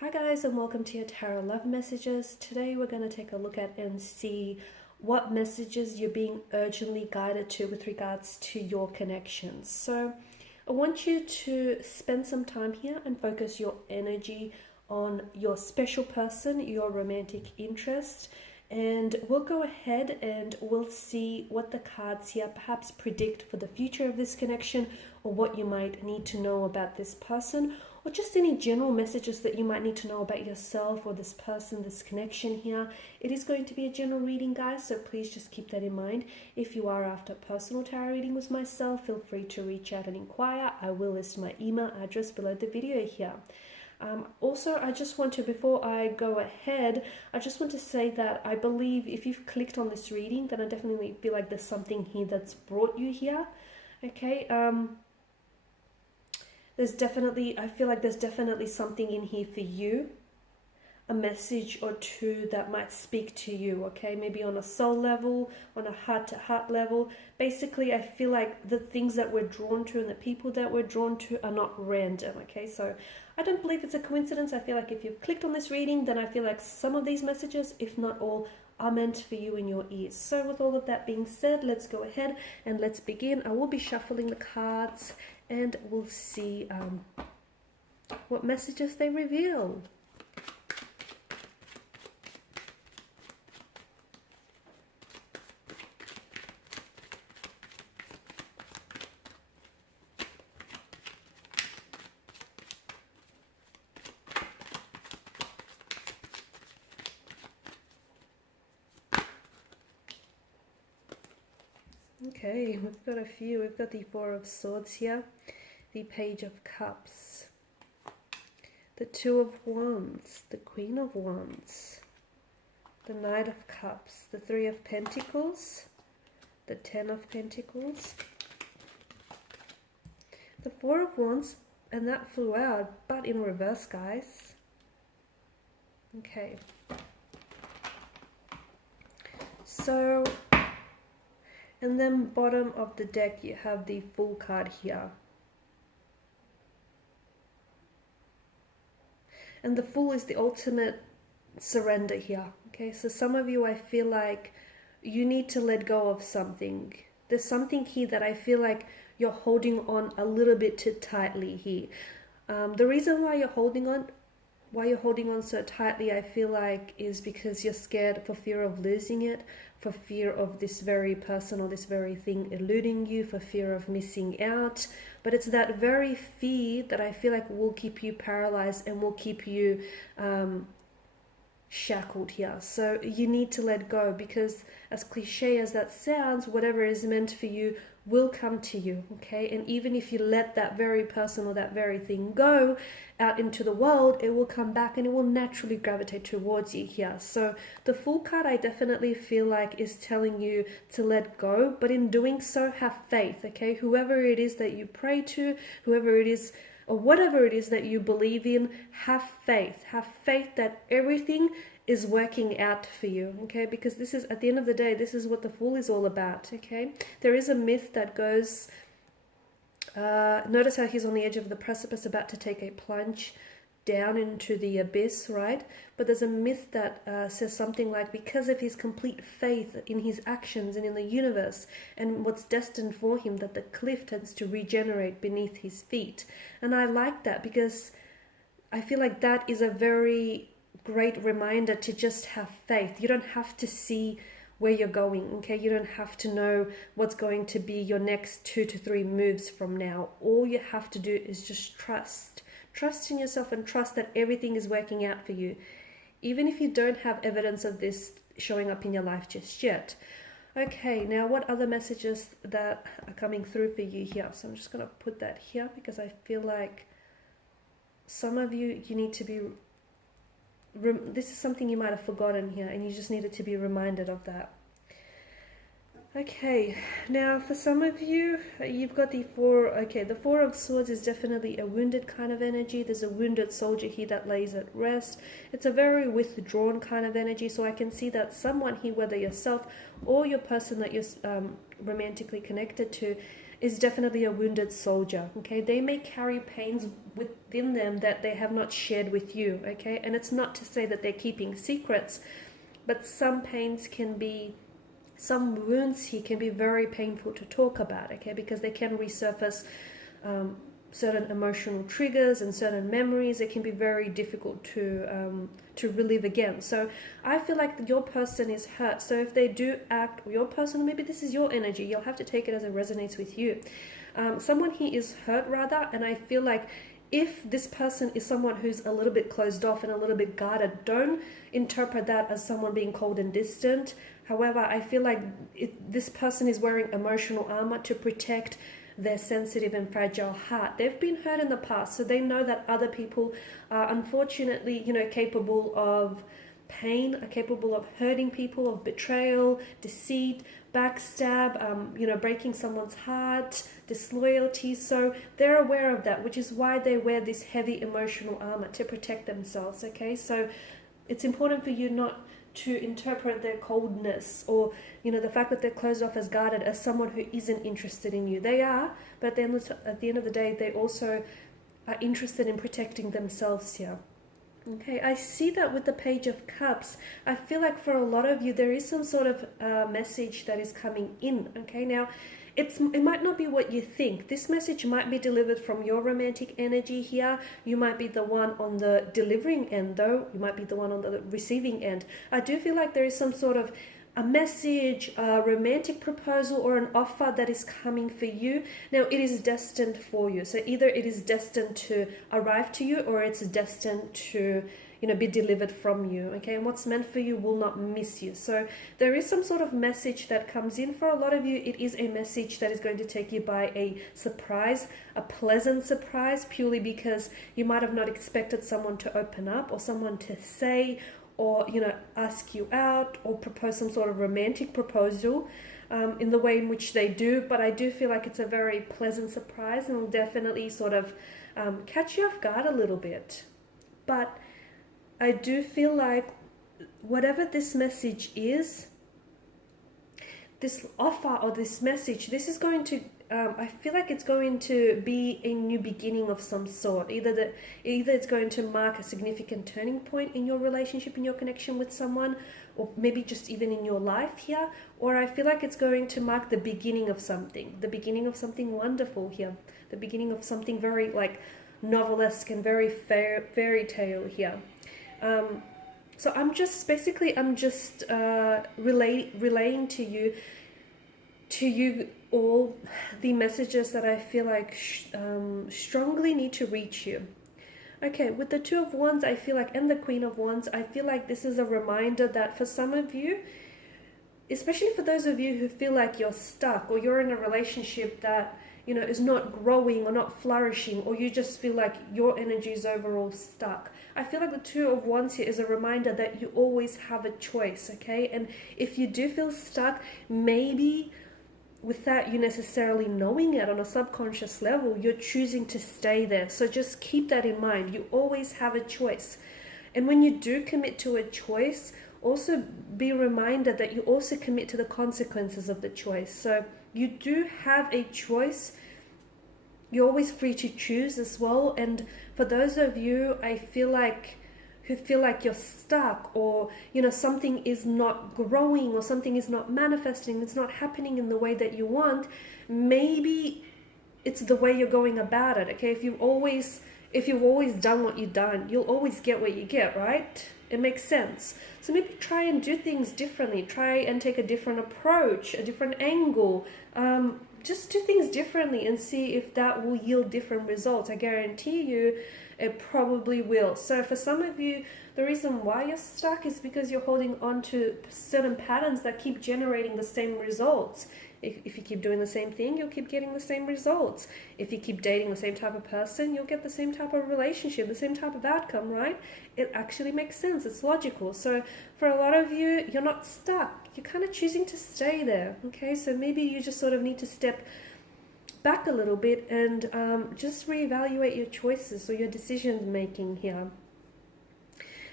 Hi guys, and welcome to your Tarot Love Messages. Today we're going to take a look at and see what messages you're being urgently guided to with regards to your connections. So I want you to spend some time here and focus your energy on your special person, your romantic interest, and we'll go ahead and we'll see what the cards here perhaps predict for the future of this connection, or what you might need to know about this person, or just any general messages that you might need to know about yourself or this person, this connection here. It is going to be a general reading, guys, so please just keep that in mind. If you are after a personal tarot reading with myself, feel free to reach out and inquire. I will list my email address below the video here. Also, I just want to, before I go ahead, I just want to say that I believe if you've clicked on this reading, then I definitely feel like there's something here that's brought you here. Okay, I feel like there's definitely something in here for you, a message or two that might speak to you, okay? Maybe on a soul level, on a heart-to-heart level. Basically, I feel like the things that we're drawn to and the people that we're drawn to are not random, okay? So I don't believe it's a coincidence. I feel like if you've clicked on this reading, then I feel like some of these messages, if not all, are meant for you in your ears. So with all of that being said, let's go ahead and let's begin. I will be shuffling the cards and we'll see what messages they reveal. Okay, we've got a few. We've got the Four of Swords here, the Page of Cups, the Two of Wands, the Queen of Wands, the Knight of Cups, the Three of Pentacles, the Ten of Pentacles, the Four of Wands, and that flew out, but in reverse, guys. Okay. So, and then bottom of the deck you have the Fool card here. And the Fool is the ultimate surrender here. Okay, so some of you, I feel like you need to let go of something. There's something here that I feel like you're holding on a little bit too tightly here. The reason why you're holding on so tightly, I feel like, is because you're scared for fear of losing it, for fear of this very person or this very thing eluding you, for fear of missing out. But it's that very fear that I feel like will keep you paralyzed and will keep you shackled here. So you need to let go, because as cliche as that sounds, whatever is meant for you will come to you, okay? And even if you let that very person or that very thing go out into the world, it will come back and it will naturally gravitate towards you here. So the Fool card, I definitely feel like, is telling you to let go, but in doing so, have faith, okay? Whoever it is that you pray to, whoever it is, or whatever it is that you believe in, have faith. Have faith that everything is working out for you, okay? Because this is, at the end of the day, this is what the Fool is all about, okay? There is a myth that goes, notice how he's on the edge of the precipice about to take a plunge down into the abyss, right? But there's a myth that says something like, because of his complete faith in his actions and in the universe and what's destined for him, that the cliff tends to regenerate beneath his feet. And I like that, because I feel like that is a very great reminder to just have faith. You don't have to see where you're going, okay? You don't have to know what's going to be your next 2 to 3 moves from now. All you have to do is just trust in yourself and trust that everything is working out for you, even if you don't have evidence of this showing up in your life just yet. Okay, now what other messages that are coming through for you here? So I'm just going to put that here, because I feel like some of you need to be, this is something you might have forgotten here, and you just needed to be reminded of that. Okay, now for some of you, you've got the the Four of Swords is definitely a wounded kind of energy. There's a wounded soldier here that lays at rest. It's a very withdrawn kind of energy, so I can see that someone here, whether yourself or your person that you're romantically connected to, is definitely a wounded soldier, okay? They may carry pains within them that they have not shared with you, okay? And it's not to say that they're keeping secrets, but some pains can be, some wounds here can be very painful to talk about, okay? Because they can resurface certain emotional triggers and certain memories. It can be very difficult to relive again. So I feel like your person is hurt. So if they do act, or your person, maybe this is your energy, you'll have to take it as it resonates with you. Someone here is hurt rather, and I feel like if this person is someone who's a little bit closed off and a little bit guarded, don't interpret that as someone being cold and distant. However, I feel like this person is wearing emotional armor to protect their sensitive and fragile heart. They've been hurt in the past, so they know that other people are unfortunately, capable of pain, are capable of hurting people, of betrayal, deceit, backstab, breaking someone's heart, disloyalty. So they're aware of that, which is why they wear this heavy emotional armor, to protect themselves, okay? So it's important for you not to interpret their coldness or the fact that they're closed off as guarded as someone who isn't interested in you. They are, but then at the end of the day, they also are interested in protecting themselves here. Okay, I see that with the Page of Cups. I feel like for a lot of you, there is some sort of message that is coming in. Okay, now it might not be what you think. This message might be delivered from your romantic energy here. You might be the one on the delivering end, though. You might be the one on the receiving end. I do feel like there is some sort of a message, a romantic proposal, or an offer that is coming for you. Now, it is destined for you. So either it is destined to arrive to you, or it's destined to be delivered from you, okay? And what's meant for you will not miss you. So there is some sort of message that comes in. For a lot of you, it is a message that is going to take you by a surprise, a pleasant surprise, purely because you might have not expected someone to open up, or someone to say, or ask you out, or propose some sort of romantic proposal in the way in which they do. But I do feel like it's a very pleasant surprise, and will definitely sort of catch you off guard a little bit. But I do feel like whatever this message is, this offer or this message, this is going to I feel like it's going to be a new beginning of some sort. Either it's going to mark a significant turning point in your relationship, in your connection with someone, or maybe just even in your life here, or I feel like it's going to mark the beginning of something wonderful here, the beginning of something very like novelesque and very fairy tale here. So I'm just relaying to you all the messages that I feel like strongly need to reach you. Okay, with the Two of Wands, I feel like, and the Queen of Wands, I feel like this is a reminder that for some of you, especially for those of you who feel like you're stuck, or you're in a relationship that is not growing or not flourishing, or you just feel like your energy is overall stuck, I feel like the Two of Wands here is a reminder that you always have a choice, okay? And if you do feel stuck, maybe without you necessarily knowing it on a subconscious level, you're choosing to stay there. So just keep that in mind. You always have a choice. And when you do commit to a choice, also be reminded that you also commit to the consequences of the choice. So you do have a choice. You're always free to choose as well. And for those of you, I feel like, who feel like you're stuck, or something is not growing, or something is not manifesting, it's not happening in the way that you want, maybe it's the way you're going about it, okay? If you've always done what you've done, you'll always get what you get, right? It makes sense. So maybe try and do things differently. Try and take a different approach, a different angle. Just do things differently and see if that will yield different results. I guarantee you it probably will. So for some of you, the reason why you're stuck is because you're holding on to certain patterns that keep generating the same results. If you keep doing the same thing, you'll keep getting the same results. If you keep dating the same type of person, you'll get the same type of relationship, the same type of outcome, right? It actually makes sense. It's logical. So for a lot of you, you're not stuck. You're kind of choosing to stay there, okay? So maybe you just sort of need to step back a little bit and just reevaluate your choices or your decision making here.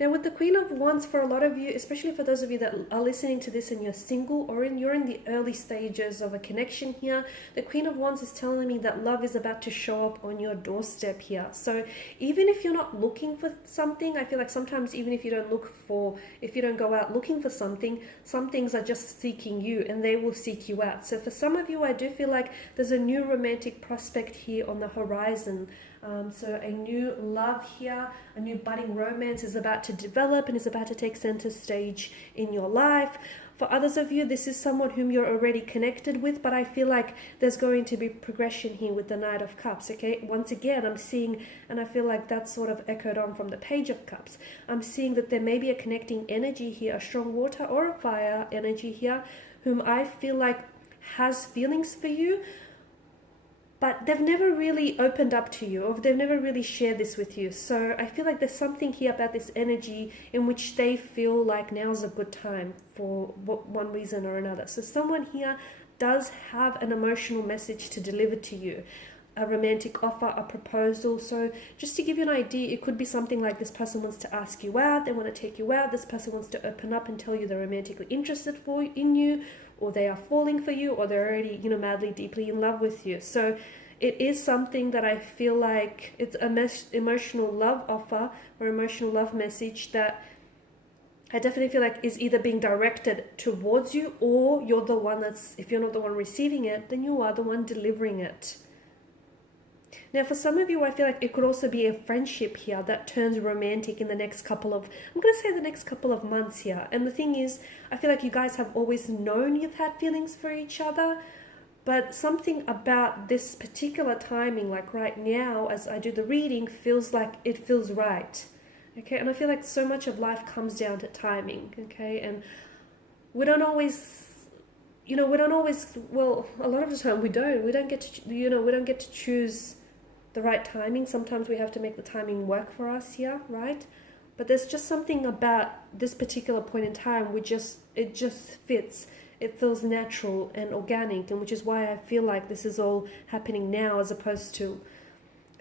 Now with the Queen of Wands, for a lot of you, especially for those of you that are listening to this and you're single, or you're in the early stages of a connection here, the Queen of Wands is telling me that love is about to show up on your doorstep here. So even if you're not looking for something, I feel like sometimes even if you don't go out looking for something, some things are just seeking you and they will seek you out. So for some of you, I do feel like there's a new romantic prospect here on the horizon. So a new love here, a new budding romance is about to develop and is about to take center stage in your life. For others of you, this is someone whom you're already connected with, but I feel like there's going to be progression here with the Knight of Cups, okay? Once again, I'm seeing, and I feel like that's sort of echoed on from the Page of Cups, I'm seeing that there may be a connecting energy here, a strong water or a fire energy here, whom I feel like has feelings for you, but they've never really opened up to you, or they've never really shared this with you. So I feel like there's something here about this energy in which they feel like now's a good time for one reason or another. So someone here does have an emotional message to deliver to you, a romantic offer, a proposal. So just to give you an idea, it could be something like this person wants to ask you out, they want to take you out, this person wants to open up and tell you they're romantically interested in you, or they are falling for you, or they're already, madly, deeply in love with you. So it is something that I feel like it's an emotional love offer or emotional love message that I definitely feel like is either being directed towards you, or you're the one if you're not the one receiving it, then you are the one delivering it. Now, for some of you, I feel like it could also be a friendship here that turns romantic in the next couple of months here. And the thing is, I feel like you guys have always known you've had feelings for each other, but something about this particular timing, like right now, as I do the reading, feels like it feels right. Okay, and I feel like so much of life comes down to timing, okay? And we don't always, well, a lot of the time we don't get to choose the right timing. Sometimes we have to make the timing work for us here, right? But there's just something about this particular point in time it just fits. It feels natural and organic, and which is why I feel like this is all happening now as opposed to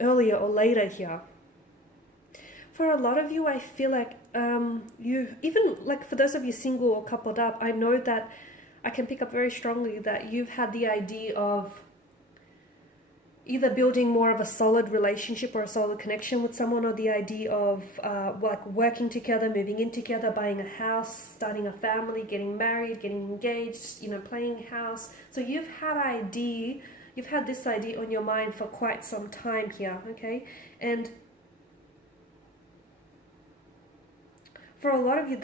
earlier or later here. For a lot of you, I feel like for those of you single or coupled up, I know that I can pick up very strongly that you've had the idea of either building more of a solid relationship or a solid connection with someone, or the idea of working together, moving in together, buying a house, starting a family, getting married, getting engaged, playing house. So you've had this idea on your mind for quite some time here, okay? And for a lot of you,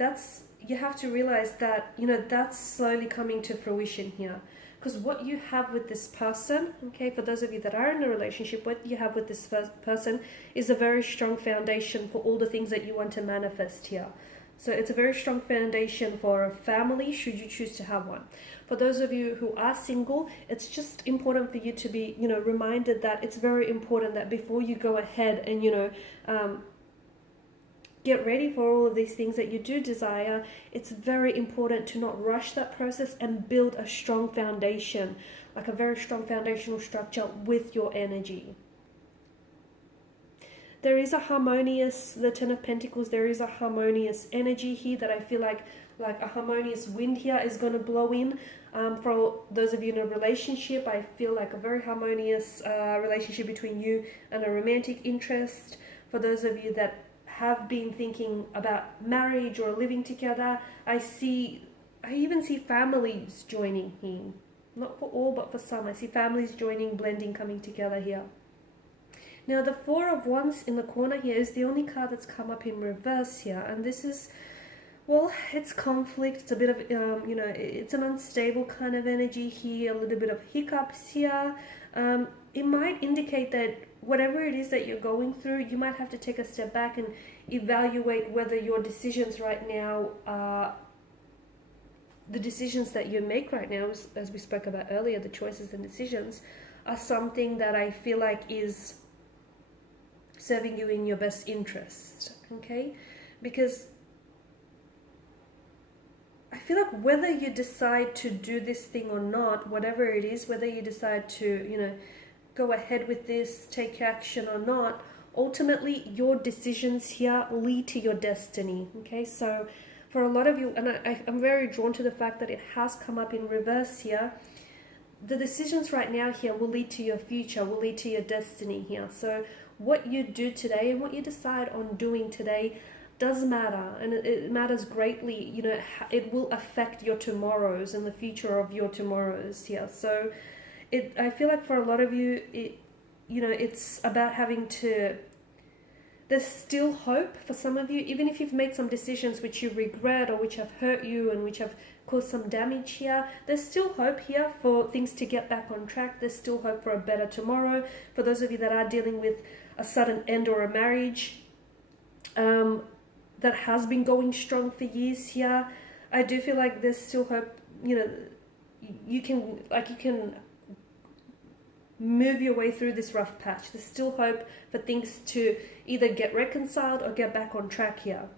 you have to realize that, that's slowly coming to fruition here. Because what you have with this person, okay, for those of you that are in a relationship, what you have with this person is a very strong foundation for all the things that you want to manifest here. So it's a very strong foundation for a family, should you choose to have one. For those of you who are single, it's just important for you to be, reminded that it's very important that before you go ahead and, get ready for all of these things that you do desire, it's very important to not rush that process and build a strong foundation, like a very strong foundational structure with your energy. There is a harmonious, the Ten of Pentacles, there is a harmonious energy here that I feel like a harmonious wind here is going to blow in. For those of you in a relationship, I feel like a very harmonious relationship between you and a romantic interest. For those of you that have been thinking about marriage or living together, I even see families joining here. Not for all, but for some. I see families joining, blending, coming together here. Now, the Four of Wands in the corner here is the only card that's come up in reverse here. And this is, well, it's conflict. It's a bit of, it's an unstable kind of energy here, a little bit of hiccups here. It might indicate that whatever it is that you're going through, you might have to take a step back and evaluate whether your decisions right now are the decisions that you make right now, as we spoke about earlier, the choices and decisions are something that I feel like is serving you in your best interest, okay? Because I feel like whether you decide to do this thing or not, whatever it is, whether you decide to, go ahead with this, take action or not, ultimately your decisions here lead to your destiny. Okay, so for a lot of you, and I'm very drawn to the fact that it has come up in reverse here, the decisions right now here will lead to your future, will lead to your destiny here. So what you do today and what you decide on doing today does matter, and it matters greatly. You know, it will affect your tomorrows and the future of your tomorrows here. So I feel like for a lot of you, it's about having to, there's still hope for some of you, even if you've made some decisions which you regret or which have hurt you and which have caused some damage here. There's still hope here for things to get back on track. There's still hope for a better tomorrow. For those of you that are dealing with a sudden end or a marriage that has been going strong for years here, I do feel like there's still hope. You know, you can move your way through this rough patch. There's still hope for things to either get reconciled or get back on track here.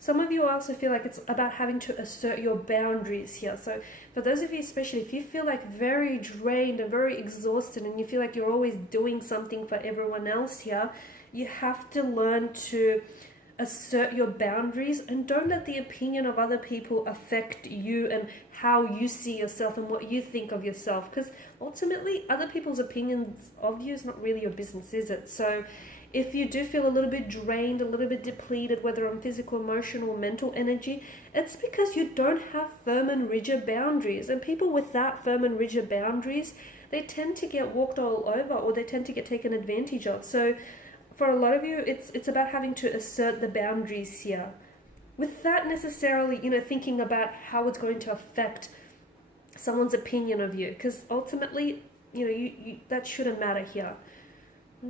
Some of you also feel like it's about having to assert your boundaries here. So for those of you, especially if you feel like very drained and very exhausted and you feel like you're always doing something for everyone else here, you have to learn to assert your boundaries and don't let the opinion of other people affect you and how you see yourself and what you think of yourself, because ultimately other people's opinions of you is not really your business, is it? So if you do feel a little bit drained, a little bit depleted, whether on physical, emotional, mental energy, it's because you don't have firm and rigid boundaries. And people without firm and rigid boundaries, they tend to get walked all over, or they tend to get taken advantage of. So for a lot of you, it's about having to assert the boundaries here, without necessarily, thinking about how it's going to affect someone's opinion of you, because ultimately, you that shouldn't matter here.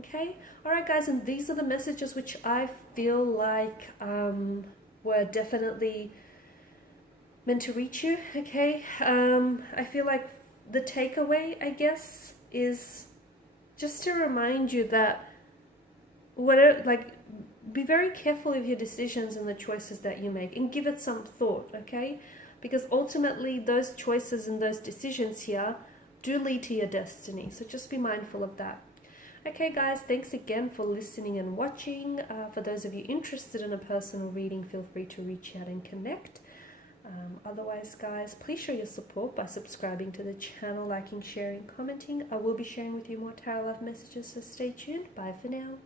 Okay, all right, guys, and these are the messages which I feel like were definitely meant to reach you. Okay, I feel like the takeaway, I guess, is just to remind you that be very careful of your decisions and the choices that you make, and give it some thought, okay? Because ultimately those choices and those decisions here do lead to your destiny, so just be mindful of that. Okay, guys, thanks again for listening and watching. For those of you interested in a personal reading, feel free to reach out and connect. Otherwise, guys, please show your support by subscribing to the channel, liking, sharing, commenting. I will be sharing with you more tarot love messages, so stay tuned. Bye for now.